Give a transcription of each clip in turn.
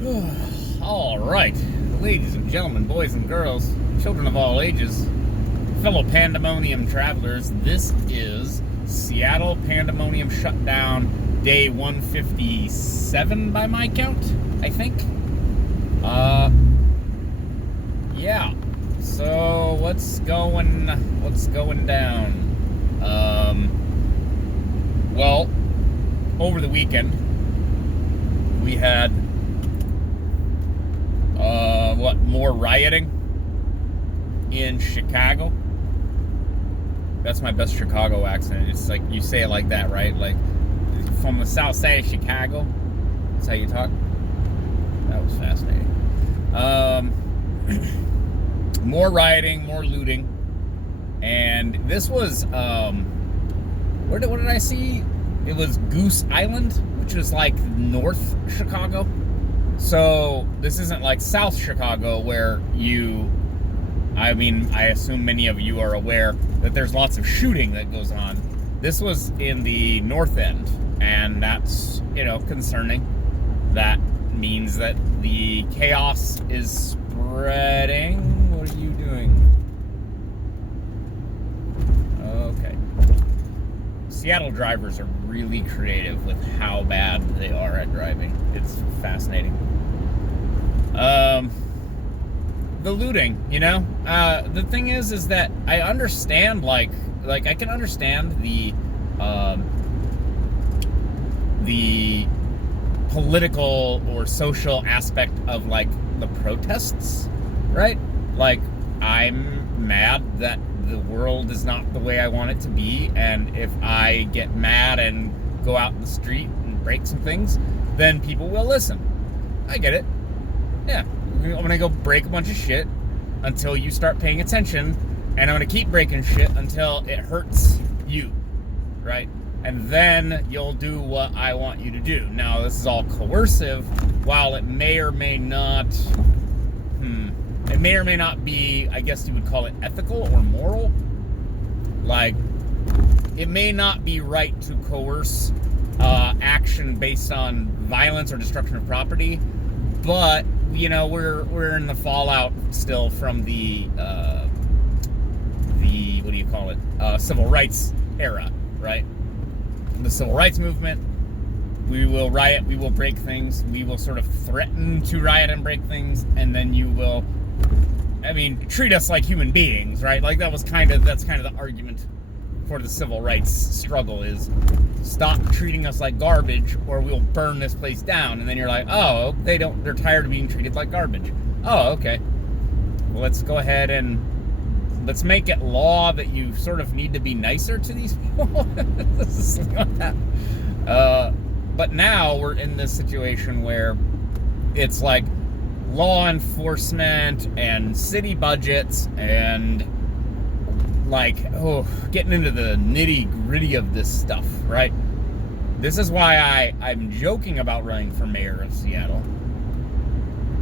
All right, ladies and gentlemen, boys and girls, children of all ages, fellow Pandemonium travelers, this is Seattle Pandemonium Shutdown, day 157 by my count, I think. Yeah. So what's going down? Well, over the weekend we had more rioting in Chicago. That's my best Chicago accent. It's like you say it like that, right? Like from the south side of Chicago. That's how you talk. That was fascinating. More rioting, more looting, and this was what did I see? It was Goose Island, which is like North Chicago. So this isn't like South Chicago where I assume many of you are aware that there's lots of shooting that goes on. This was in the North End, and that's, concerning. That means that the chaos is spreading. What are you doing? Okay. Seattle drivers are really creative with how bad they are at driving. It's fascinating. The looting, the thing is that I understand, like I can understand the political or social aspect of like the protests, right? Like, I'm mad that the world is not the way I want it to be, and if I get mad and go out in the street and break some things, then people will listen. I get it. Yeah, I'm gonna go break a bunch of shit until you start paying attention, and I'm gonna keep breaking shit until it hurts you, right? And then you'll do what I want you to do. Now, this is all coercive, while it may or may not be, I guess you would call it ethical or moral. Like, it may not be right to coerce action based on violence or destruction of property, but we're in the fallout still from the what do you call it? Civil rights era, right? The civil rights movement. We will riot, we will break things, we will sort of threaten to riot and break things, and then you will, treat us like human beings, right? Like that's kind of the argument for the civil rights struggle is stop treating us like garbage or we'll burn this place down. And then you're like, oh, they're tired of being treated like garbage. Oh, okay. Well, let's go ahead and let's make it law that you sort of need to be nicer to these people. But now we're in this situation where it's like law enforcement and city budgets and getting into the nitty-gritty of this stuff, right? This is why I'm joking about running for mayor of Seattle.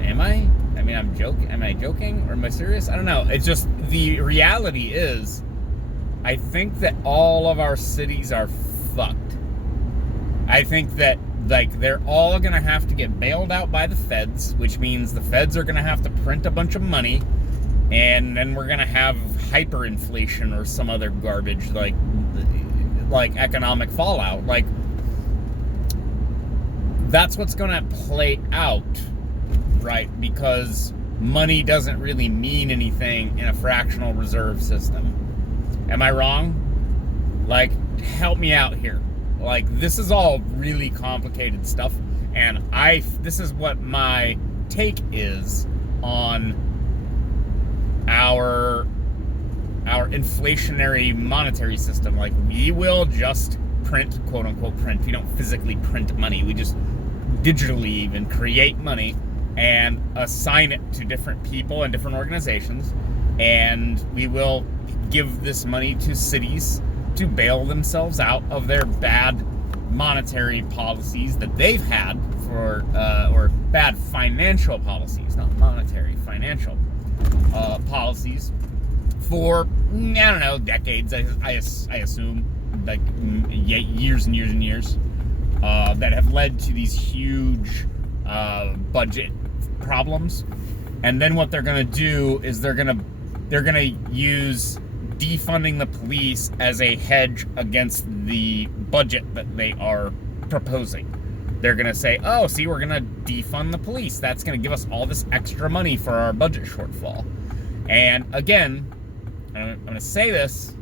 Am I? I'm joking. Am I joking or am I serious? I don't know. It's just the reality is I think that all of our cities are fucked. I think that they're all gonna have to get bailed out by the feds, which means the feds are gonna have to print a bunch of money, and then we're gonna have hyperinflation or some other garbage like economic fallout. Like, that's what's gonna play out, right? Because money doesn't really mean anything in a fractional reserve system. Am I wrong? Help me out here. This is all really complicated stuff, and this is what my take is on our inflationary monetary system. We will just print, quote unquote print. We don't physically print money. We just digitally even create money and assign it to different people and different organizations, and we will give this money to cities to bail themselves out of their bad monetary policies that they've had or bad financial policies, not monetary, financial policies for, decades, I assume, years and years and years, that have led to these huge budget problems. And then what they're going to do is they're going to use defunding the police as a hedge against the budget that they are proposing. They're going to say, oh, see, we're going to defund the police. That's going to give us all this extra money for our budget shortfall. And again, I'm going to say this,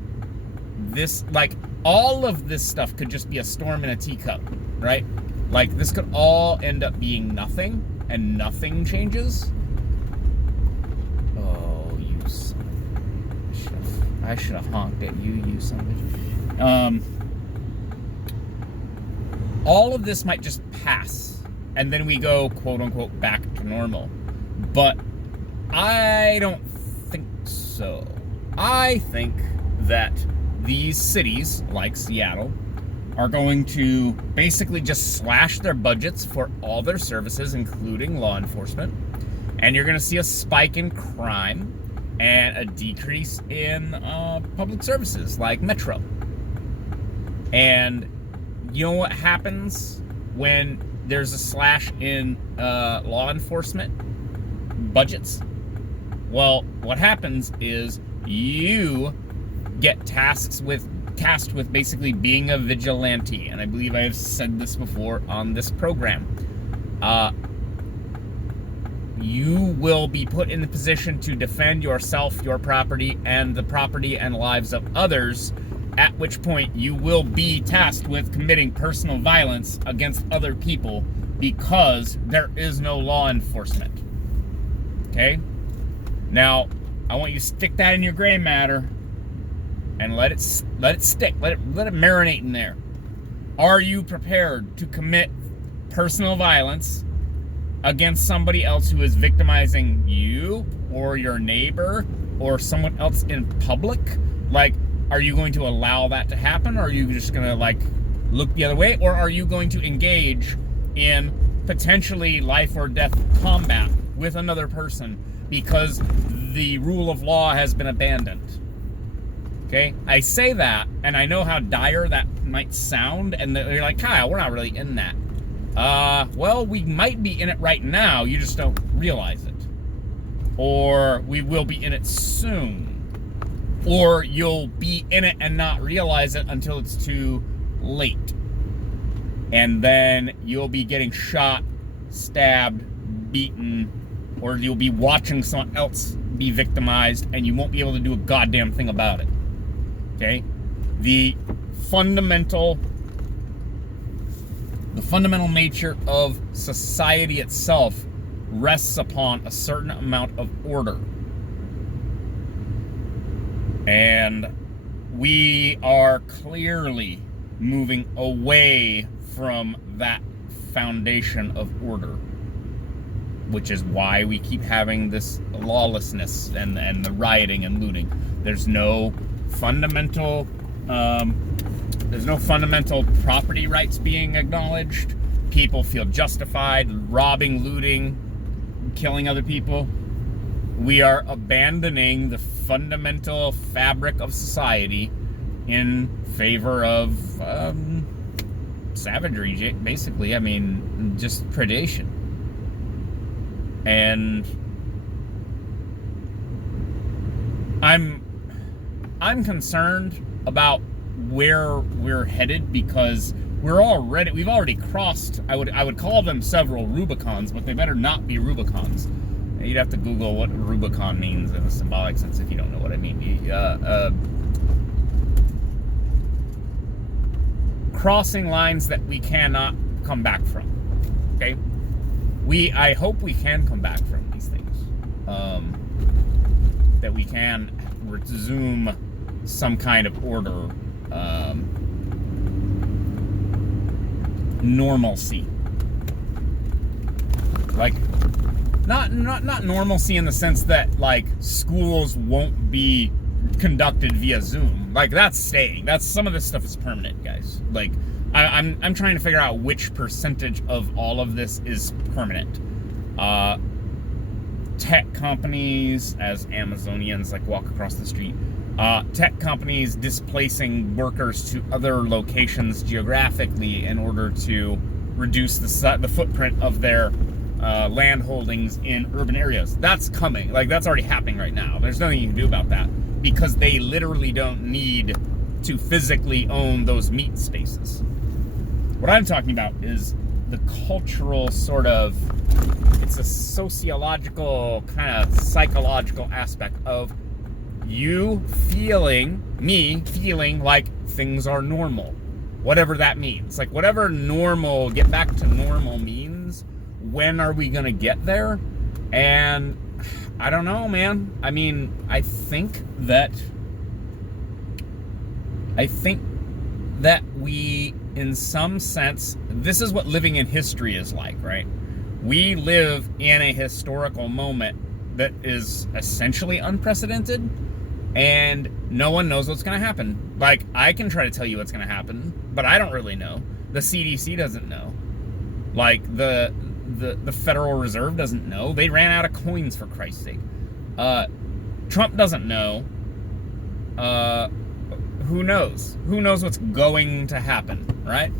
like, all of this stuff could just be a storm in a teacup, right? Like, this could all end up being nothing, and nothing changes. Oh, you son of a... I should have honked at you, you son of a... all of this might just pass, and then we go, quote-unquote, back to normal. But I don't think so. I think that these cities, like Seattle, are going to basically just slash their budgets for all their services, including law enforcement. And you're going to see a spike in crime and a decrease in public services like Metro. And you know what happens when there's a slash in law enforcement budgets? Well, what happens is you get tasked with basically being a vigilante. And I believe I have said this before on this program. You will be put in the position to defend yourself, your property, and the property and lives of others, at which point you will be tasked with committing personal violence against other people because there is no law enforcement. Okay? Now, I want you to stick that in your gray matter and let it stick. Let it marinate in there. Are you prepared to commit personal violence against somebody else who is victimizing you or your neighbor or someone else in public? Like, are you going to allow that to happen, or are you just going to, like, look the other way? Or are you going to engage in potentially life or death combat with another person because the rule of law has been abandoned? Okay? I say that, and I know how dire that might sound, and you're like, Kyle, we're not really in that. Well, we might be in it right now, you just don't realize it. Or we will be in it soon. Or you'll be in it and not realize it until it's too late. And then you'll be getting shot, stabbed, beaten, or you'll be watching someone else be victimized and you won't be able to do a goddamn thing about it. Okay? The fundamental nature of society itself rests upon a certain amount of order. And we are clearly moving away from that foundation of order, which is why we keep having this lawlessness and the rioting and looting. There's no fundamental property rights being acknowledged. People feel justified robbing, looting, killing other people. We are abandoning the fundamental fabric of society in favor of savagery, basically. I mean, just predation. And I'm concerned about where we're headed, because we've already crossed, I would call them several Rubicons, but they better not be Rubicons. You'd have to Google what Rubicon means in a symbolic sense if you don't know what I mean. Crossing lines that we cannot come back from. Okay? I hope we can come back from these things. That we can resume some kind of order, normalcy. Like, not normalcy in the sense that, like, schools won't be conducted via Zoom. Like, that's staying. Some of this stuff is permanent, guys. Like, I'm trying to figure out which percentage of all of this is permanent. Tech companies, as Amazonians like walk across the street, tech companies displacing workers to other locations geographically in order to reduce the footprint of their land holdings in urban areas. That's coming. Like, that's already happening right now. There's nothing you can do about that because they literally don't need to physically own those meat spaces. What I'm talking about is the cultural sort of, it's a sociological, kind of psychological aspect of me feeling like things are normal. Whatever that means. Like, whatever normal, get back to normal means, when are we going to get there? And I don't know, man. I mean, I think that we, in some sense, this is what living in history is like, right? We live in a historical moment that is essentially unprecedented, and no one knows what's going to happen. Like, I can try to tell you what's going to happen, but I don't really know. The CDC doesn't know. Like, the Federal Reserve doesn't know. They ran out of coins, for Christ's sake. Trump doesn't know. Who knows? Who knows what's going to happen, right?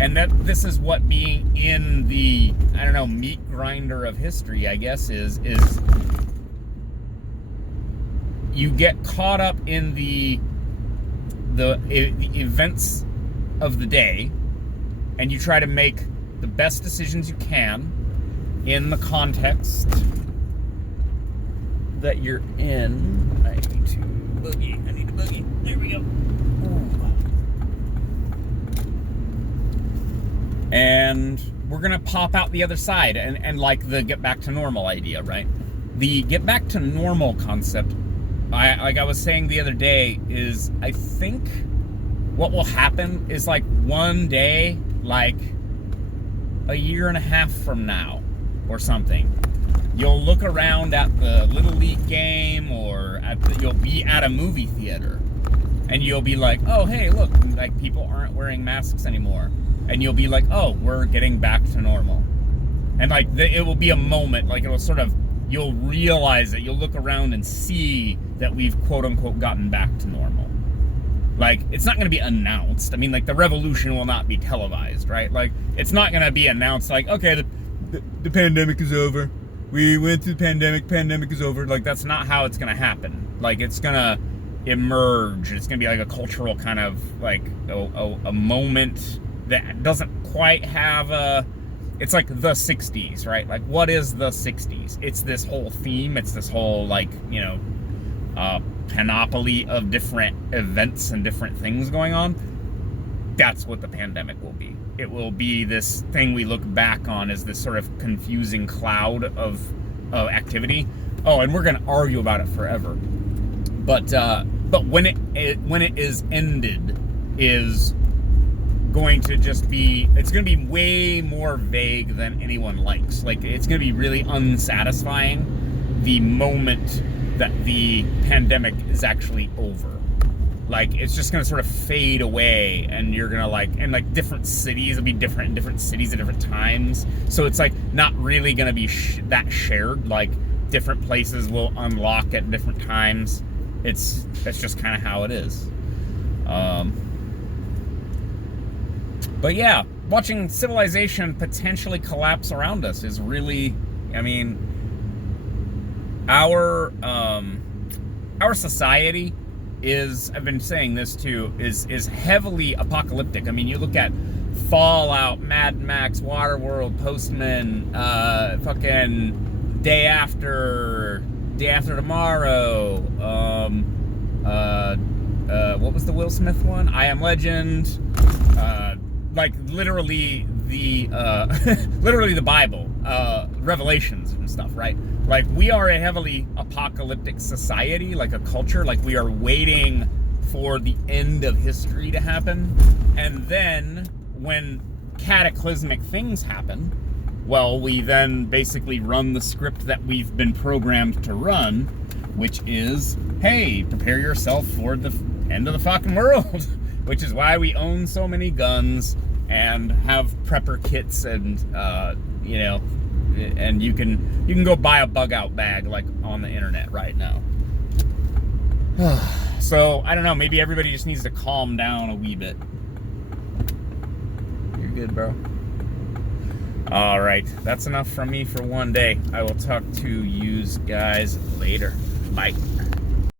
And that this is what being in the, I don't know, meat grinder of history, I guess, is you get caught up in the events of the day, and you try to make the best decisions you can in the context that you're in. I need to boogie. There we go. Ooh. And we're gonna pop out the other side and like the get back to normal idea, right? The get back to normal concept, like I was saying the other day, is I think what will happen is, like, one day, like a year and a half from now or something, you'll look around at the Little League game, or you'll be at a movie theater, and you'll be like, oh, hey, look, like, people aren't wearing masks anymore. And you'll be like, oh, we're getting back to normal. And, like, it will be a moment, like, it'll sort of, you'll realize it. You'll look around and see that we've, quote-unquote, gotten back to normal. Like, it's not going to be announced. I mean, like, the revolution will not be televised, right? Like, it's not going to be announced, like, okay, the pandemic is over. We went through the pandemic is over. Like, that's not how it's going to happen. Like, it's going to emerge. It's going to be like a cultural kind of, like, a moment that doesn't quite have a... It's like the 60s, right? Like, what is the 60s? It's this whole theme. It's this whole, like, you know, panoply of different events and different things going on. That's what the pandemic will be. It will be this thing we look back on as this sort of confusing cloud of activity. Oh, and we're going to argue about it forever. But when it is ended, is going to just be, it's going to be way more vague than anyone likes. Like, it's going to be really unsatisfying the moment that the pandemic is actually over. Like, it's just going to sort of fade away, and you're going to, like, and, like, different cities will be different in different cities at different times. So it's, like, not really going to be that shared. Like, different places will unlock at different times. That's just kind of how it is. But yeah, watching civilization potentially collapse around us is really, I mean, our society is, I've been saying this too, is heavily apocalyptic. I mean, you look at Fallout, Mad Max, Waterworld, Postman, fucking Day After Tomorrow, what was the Will Smith one? I Am Legend, like literally the Bible, Revelations and stuff, right? Like, we are a heavily apocalyptic society, like a culture. Like, we are waiting for the end of history to happen. And then when cataclysmic things happen, well, we then basically run the script that we've been programmed to run, which is, hey, prepare yourself for the end of the fucking world. Which is why we own so many guns and have prepper kits, and you know, and you can go buy a bug out bag, like, on the internet right now. So I don't know, maybe everybody just needs to calm down a wee bit. You're good, bro. All right, that's enough from me for one day. I will talk to you guys later. Bye.